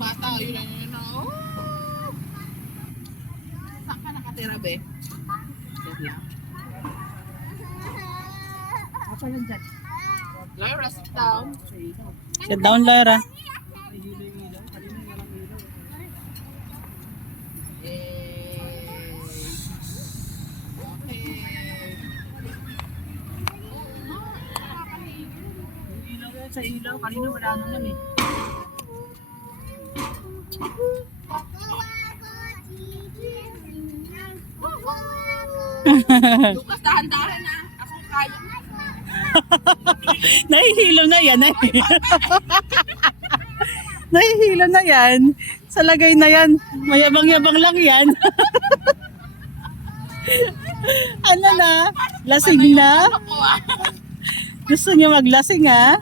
bata. Yun na yun. Oh! Saan ka nakatira, be? Diyan lang. Ako lang dyan. Laura, sit down. Sit down, Laura. Sa ilaw, kanina wala naman eh. Lucas, dahan-dahan na. Ako kaya. Nahihilo na yan. Nahihilo na yan. Sa lagay na yan. Mayabang-yabang lang yan. Ano na? Lasing na? Ako ah. Gusto niyo maglasing ha?